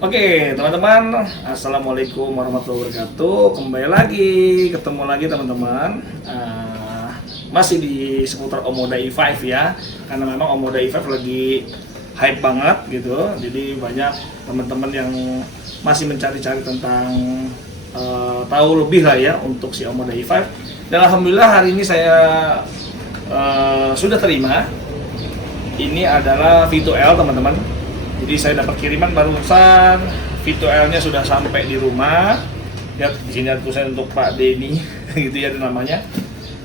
Oke, teman-teman, assalamualaikum warahmatullahi wabarakatuh. Kembali lagi, ketemu lagi teman-teman. Masih di seputar Omoda E5 ya, karena memang Omoda E5 lagi hype banget gitu. Jadi banyak teman-teman yang masih mencari-cari tentang tahu lebih lah ya untuk si Omoda E5. Dan alhamdulillah hari ini saya sudah terima. Ini adalah V2L teman-teman. Jadi saya dapat kiriman barusan, V2L-nya sudah sampai di rumah. Ya, di sini ada tulisan untuk Pak Denny, gitu ya namanya.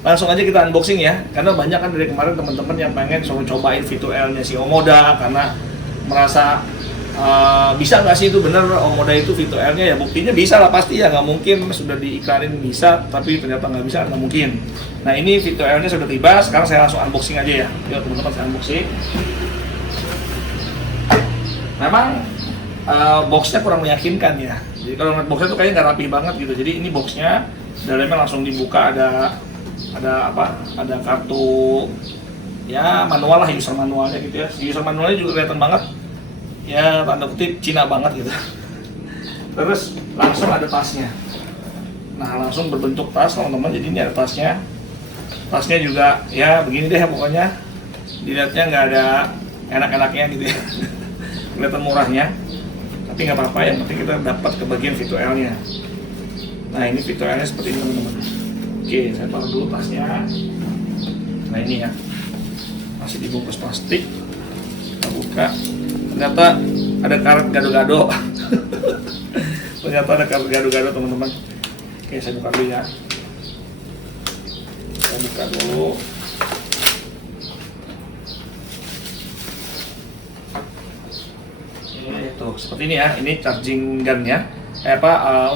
Langsung aja kita unboxing ya, karena banyak kan dari kemarin teman-teman yang pengen selalu cobain V2L-nya si Omoda karena merasa bisa nggak sih itu bener Omoda itu V2L-nya ya, buktinya bisa lah pasti ya, nggak mungkin sudah diiklanin bisa tapi ternyata nggak bisa, nggak mungkin. Nah ini V2L-nya sudah tiba, sekarang saya langsung unboxing aja ya. Yuk teman-teman, saya unboxing. Memang boxnya kurang meyakinkan ya. Jadi kalau ngeliat boxnya tuh kayaknya nggak rapi banget gitu. Jadi ini boxnya dalamnya langsung dibuka, ada apa? Ada kartu ya manual lah, user manualnya gitu ya. User manualnya juga kelihatan banget ya, tanda kutip Cina banget gitu. Terus langsung ada tasnya. Nah langsung berbentuk tas teman-teman. Jadi ini ada tasnya. Tasnya juga ya begini deh pokoknya. Dilihatnya nggak ada enak-enaknya gitu ya. Kelihatan murahnya, tapi nggak apa-apa, yang penting kita dapat ke bagian V2L-nya. Nah ini V2L-nya seperti ini teman-teman. Oke, saya taruh dulu tasnya. Nah ini ya, masih dibungkus plastik. Kita buka, ternyata ada karet gado-gado. Ternyata ada karet gado-gado teman-teman. Oke, saya buka dulu ya. Saya buka dulu. Tuh, seperti ini ya, ini charging gun-nya.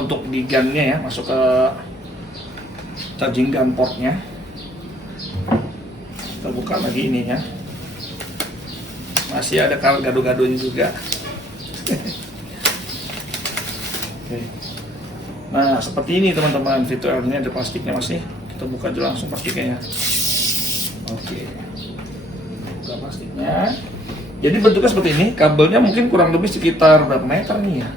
Untuk di gun-nya ya, masuk ke charging gun port-nya. Kita buka lagi ini ya. Masih ada karet gado-gadonya juga. Oke. Nah, seperti ini teman-teman, V2L-nya ada plastiknya masih. Kita buka aja langsung plastiknya ya. Oke. Buka plastiknya. Jadi bentuknya seperti ini, kabelnya mungkin kurang lebih sekitar berapa meter nih ya?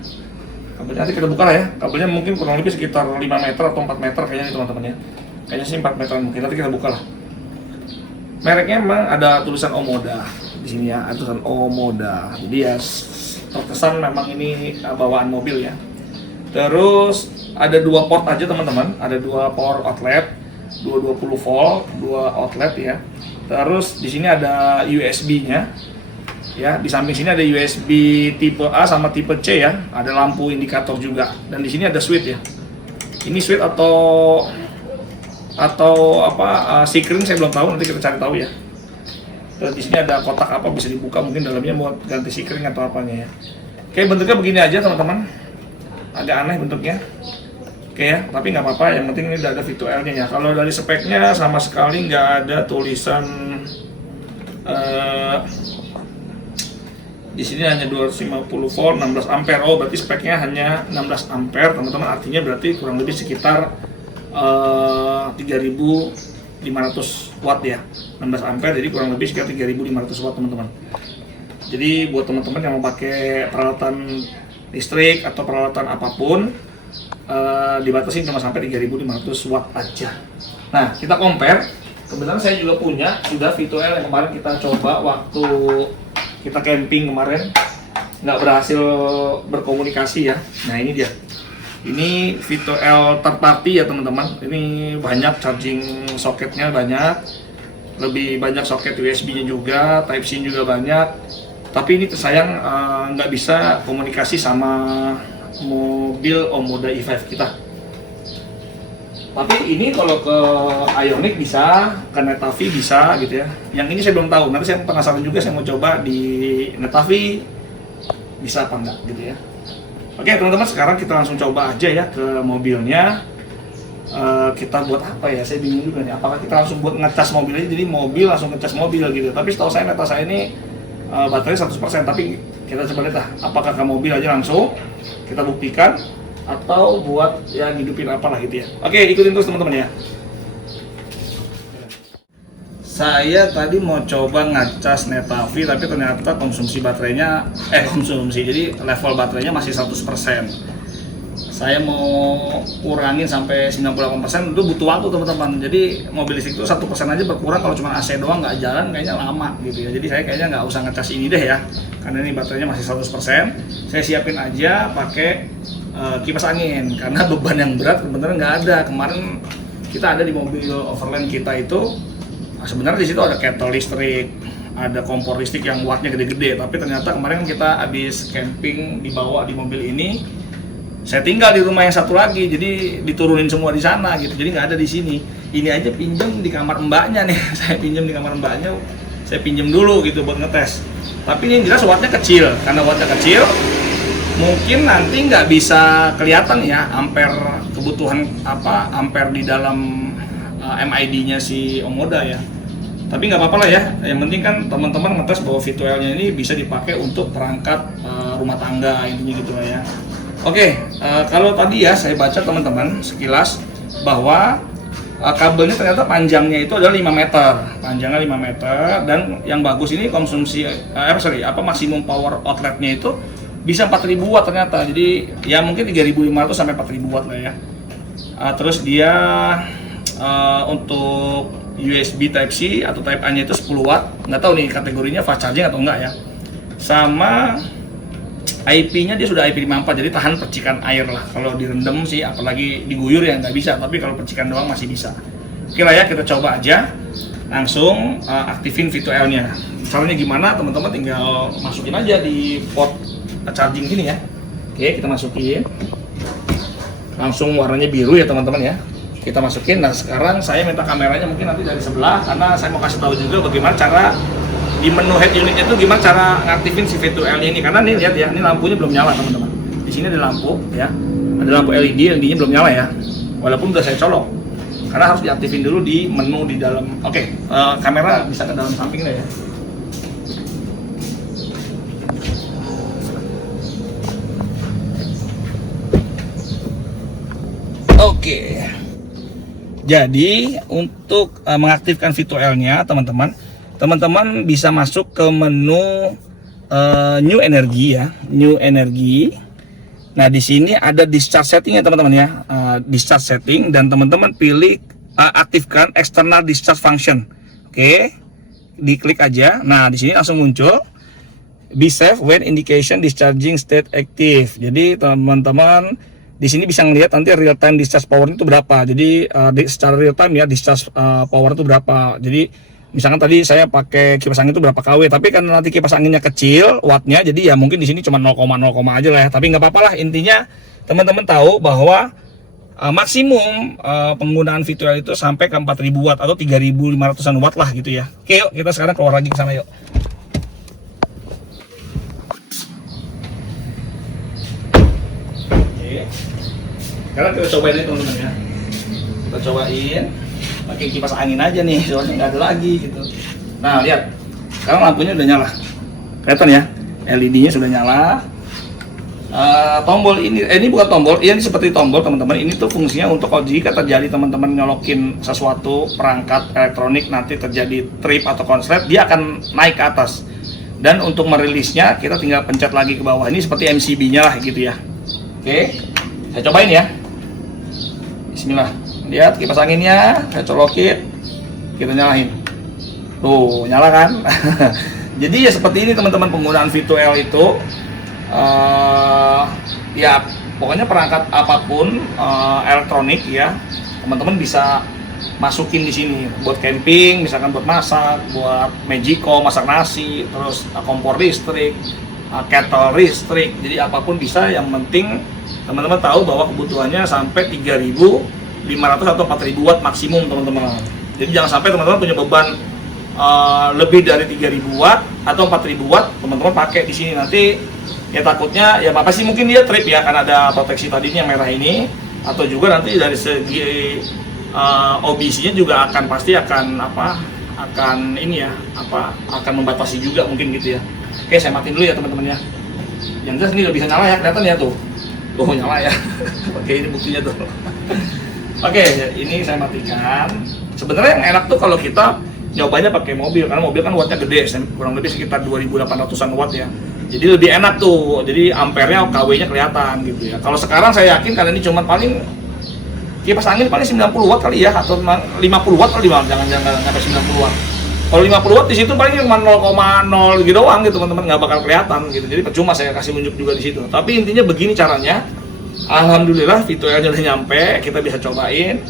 Kabelnya nanti kita buka lah ya, kabelnya mungkin kurang lebih sekitar 5 meter atau 4 meter kayaknya nih teman-teman ya. Kayaknya sih 4 meter mungkin, nanti kita buka lah. Mereknya memang ada tulisan Omoda di sini ya, ada tulisan Omoda. Jadi ya terkesan memang ini bawaan mobil ya. Terus ada 2 port aja teman-teman, ada 2 power outlet, 220 volt, 2 outlet ya. Terus di sini ada USB-nya. Ya, di samping sini ada USB tipe A sama tipe C ya, ada lampu indikator juga, dan di sini ada switch ya. Ini switch atau apa sikring saya belum tahu, nanti kita cari tahu ya. Terus di sini ada kotak apa bisa dibuka, mungkin dalamnya buat ganti sikring atau apanya ya. Oke, bentuknya begini aja teman-teman, agak aneh bentuknya. Oke ya, tapi nggak apa-apa, yang penting ini udah ada V2L-nya ya. Kalau dari speknya sama sekali nggak ada tulisan. Di sini hanya 250 volt, 16 ampere. Oh, berarti speknya hanya 16 ampere, teman-teman. Artinya berarti kurang lebih sekitar 3.500 watt ya. 16 ampere, jadi kurang lebih sekitar 3.500 watt, teman-teman. Jadi buat teman-teman yang mau pakai peralatan listrik atau peralatan apapun, dibatasi cuma sampai 3.500 watt aja. Nah, kita compare. Kebetulan saya juga punya sudah V2L yang kemarin kita coba waktu kita camping kemarin, nggak berhasil berkomunikasi ya. Nah ini dia, ini V2L third party ya teman-teman. Ini banyak charging soketnya, banyak, lebih banyak soket USB-nya juga, Type C juga banyak. Tapi ini tersayang nggak bisa komunikasi sama mobil Omoda E5 kita. Tapi ini kalau ke Ioniq bisa, ke Netavi bisa gitu ya. Yang ini saya belum tahu, nanti saya penasaran juga, saya mau coba di Netavi bisa apa enggak gitu ya. Oke teman-teman, sekarang kita langsung coba aja ya ke mobilnya. Kita buat apa ya, saya bingung juga nih. Apakah kita langsung buat ngecas mobil aja, jadi mobil langsung ngecas mobil gitu. Tapi setahu saya Neta saya ini baterai 100%, tapi kita coba lihat lah, apakah ke mobil aja langsung kita buktikan, atau buat ya hidupin apalah gitu ya. Oke, ikutin terus teman-teman ya. Saya tadi mau coba ngecas Netavi tapi ternyata konsumsi baterainya jadi level baterainya masih 100%. Saya mau kurangin sampai 98%, itu butuh waktu teman-teman. Jadi mobil listrik itu 1% aja berkurang, kalau cuma AC doang nggak jalan kayaknya lama gitu ya. Jadi saya kayaknya nggak usah ngecas ini deh ya, karena ini baterainya masih 100%. Saya siapin aja pakai kipas angin, karena beban yang berat bener-bener nggak ada. Kemarin kita ada di mobil Overland kita itu, sebenarnya di situ ada kettle listrik, ada kompor listrik yang wattnya gede-gede, tapi ternyata kemarin kita habis camping dibawa di mobil ini. Saya tinggal di rumah yang satu lagi, jadi diturunin semua di sana gitu, jadi nggak ada di sini. Ini aja pinjem di kamar mbaknya nih, saya pinjem di kamar mbaknya, saya pinjem dulu gitu buat ngetes. Tapi ini jelas wattnya kecil, karena wattnya kecil, mungkin nanti nggak bisa kelihatan ya ampere kebutuhan ampere di dalam MID-nya si Omoda ya. Tapi nggak apa-apa lah ya, yang penting kan teman-teman ngetes bahwa V2L-nya ini bisa dipakai untuk perangkat rumah tangga, intinya gitu lah ya. Oke, kalau tadi ya saya baca teman-teman sekilas bahwa kabelnya ternyata panjangnya itu adalah 5 meter, panjangnya 5 meter, dan yang bagus ini konsumsi maksimum power outletnya itu bisa 4000 watt ternyata. Jadi ya mungkin 3500 sampai 4000 watt lah ya. Terus dia untuk USB Type C atau Type A-nya itu 10 watt, nggak tahu nih kategorinya fast charging atau enggak ya. Sama IP-nya dia sudah IP54, jadi tahan percikan air lah. Kalau direndam sih, apalagi diguyur ya nggak bisa, tapi kalau percikan doang masih bisa. Oke lah ya, kita coba aja langsung aktifin V2L-nya. Caranya gimana teman-teman, tinggal masukin aja di port charging gini ya. Oke, kita masukin. Langsung warnanya biru ya teman-teman ya. Kita masukin. Nah sekarang saya minta kameranya mungkin nanti dari sebelah, karena saya mau kasih tahu juga bagaimana cara di menu head unitnya itu gimana cara ngaktifin si V2L-nya ini. Karena nih lihat ya, ini lampunya belum nyala teman-teman. Di sini ada lampu ya, ada lampu LED, LED-nya belum nyala ya. Walaupun udah saya colok, karena harus diaktifin dulu di menu di dalam. Oke, kamera bisa ke dalam samping lah ya. Oke. Jadi untuk mengaktifkan V2L-nya teman-teman bisa masuk ke menu New Energy ya, New Energy. Nah di sini ada discharge setting ya teman-teman ya, discharge setting, dan teman-teman pilih aktifkan external discharge function. Oke, diklik aja. Nah di sini langsung muncul be safe when indication discharging state active. Jadi teman-teman di sini bisa ngelihat nanti real time discharge power itu berapa. Jadi secara real time ya discharge power itu berapa. Jadi misalkan tadi saya pakai kipas angin itu berapa kW, tapi karena nanti kipas anginnya kecil wattnya, jadi ya mungkin di sini cuma 0,0 aja lah ya. Tapi nggak apa-apa lah, intinya teman-teman tahu bahwa maksimum penggunaan V2L itu sampai ke 4000 watt atau 3500-an watt lah gitu ya. Oke, yuk kita sekarang keluar lagi ke sana yuk. Oke, sekarang kita cobain ini teman-teman ya. Kita cobain pakai kipas angin aja nih, soalnya nggak ada lagi gitu. Nah lihat, sekarang lampunya udah nyala, kelihatan ya, LED-nya sudah nyala. Tombol ini bukan tombol, ini seperti tombol teman-teman. Ini tuh fungsinya untuk kalau jika terjadi teman-teman nyolokin sesuatu perangkat elektronik, nanti terjadi trip atau konslet, dia akan naik ke atas. Dan untuk merilisnya kita tinggal pencet lagi ke bawah. Ini seperti MCB-nya lah gitu ya. Oke, saya cobain ya. Bismillah. Lihat kipas anginnya, saya colokin, kita nyalain. Tuh, nyala kan? Jadi ya seperti ini teman-teman penggunaan V2L itu. Ya pokoknya perangkat apapun elektronik ya, teman-teman bisa masukin di sini buat camping, misalkan buat masak, buat Magicom masak nasi, terus kompor listrik, kettle listrik. Jadi apapun bisa, yang penting teman-teman tahu bahwa kebutuhannya sampai 3500 atau 4000 watt maksimum teman-teman. Jadi jangan sampai teman-teman punya beban lebih dari 3000 watt atau 4000 watt, teman-teman pakai di sini nanti ya takutnya ya apa sih, mungkin dia trip ya karena ada proteksi tadi ini yang merah ini, atau juga nanti dari segi OBC-nya juga akan pasti akan akan membatasi juga mungkin gitu ya. Oke, saya matiin dulu ya teman-teman ya. Yang jelas ini udah bisa nyala ya, kelihatan ya tuh nyala ya. Oke, ini buktinya tuh. Oke, ini saya matikan. Sebenarnya yang enak tuh kalau kita nyobanya pakai mobil, karena mobil kan wattnya gede, kurang lebih sekitar 2800-an watt ya. Jadi lebih enak tuh, jadi ampernya KW-nya kelihatan gitu ya. Kalau sekarang saya yakin karena ini cuma paling kipas angin paling 90 watt kali ya, atau 50 watt kali, jangan sampai 90 watt. Kalau 50 watt di situ paling cuma 0,0 gitu doang gitu teman-teman, nggak bakal kelihatan gitu. Jadi percuma saya kasih unjuk juga di situ. Tapi intinya begini caranya. Alhamdulillah V2L-nya udah nyampe, kita bisa cobain.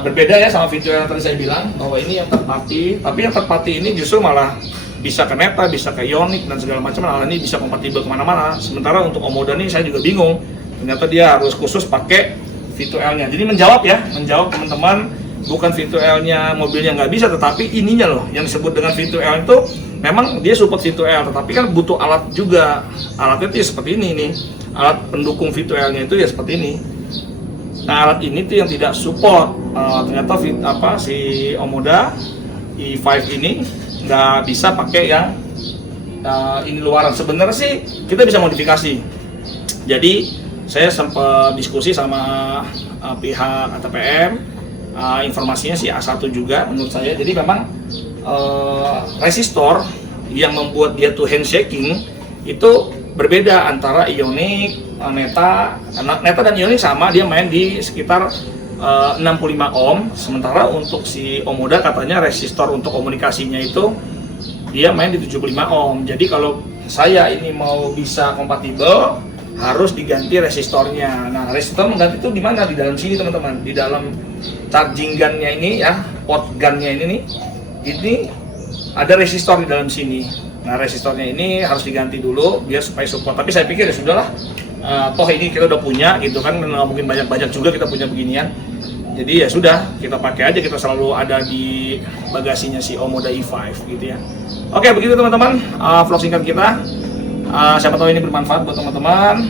Berbeda ya sama V2L yang tadi saya bilang bahwa ini yang third party, tapi yang third party ini justru malah bisa ke Neta, bisa ke Ioniq dan segala macam. Nah, ini bisa kompatibel kemana-mana. Sementara untuk Omoda ini saya juga bingung. Ternyata dia harus khusus pakai V2L-nya. Jadi menjawab teman-teman, bukan V2L-nya mobilnya nggak bisa, tetapi ininya loh yang disebut dengan V2L itu memang dia support V2L, tetapi kan butuh alat juga. Alatnya itu ya seperti ini nih. Alat pendukung V2L-nya itu ya seperti ini. Nah, alat ini tuh yang tidak support. Ternyata si Omoda i5 ini nggak bisa pakai yang ini luaran. Sebenarnya sih kita bisa modifikasi. Jadi saya sempat diskusi sama pihak ATPM, informasinya sih A1 juga menurut saya. Jadi memang resistor yang membuat dia tuh handshaking itu berbeda antara Ioniq, Neta dan Ioniq sama, dia main di sekitar 65 ohm, sementara untuk si Omoda katanya resistor untuk komunikasinya itu dia main di 75 ohm. Jadi kalau saya ini mau bisa kompatibel harus diganti resistornya. Nah, resistor mengganti itu di mana? Di dalam sini teman-teman, di dalam charging gun-nya ini ya, port gun-nya ini ada resistor di dalam sini. Nah, resistornya ini harus diganti dulu biar supaya support. Tapi saya pikir ya sudahlah, toh ini kita udah punya gitu kan, nggak mungkin banyak-banyak juga kita punya beginian. Jadi ya sudah, kita pakai aja, kita selalu ada di bagasinya si Omoda i5 gitu ya. Oke, begitu teman-teman vlog singkat kita. Siapa tahu ini bermanfaat buat teman-teman.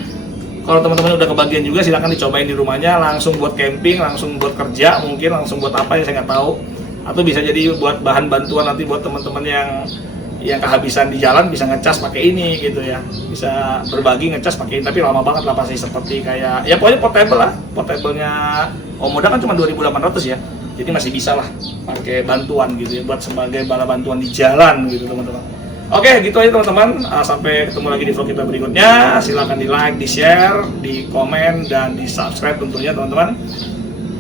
Kalau teman-teman udah kebagian juga, silahkan dicobain di rumahnya, langsung buat camping, langsung buat kerja, mungkin langsung buat apa ya saya nggak tahu. Atau bisa jadi buat bahan bantuan nanti buat teman-teman yang kehabisan di jalan, bisa ngecas pakai ini gitu ya, bisa berbagi ngecas pakai ini. Tapi lama banget lah pasti, seperti kayak ya pokoknya portable lah. Portable-nya Omoda kan cuma 2.800 ya, jadi masih bisa lah pakai bantuan gitu ya, buat sebagai bala bantuan di jalan gitu teman-teman. Oke, gitu aja teman-teman. Sampai ketemu lagi di vlog kita berikutnya. Silahkan di like, di share, di komen, dan di subscribe tentunya teman-teman.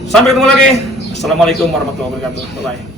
Sampai ketemu lagi. Assalamualaikum warahmatullahi wabarakatuh. Bye bye.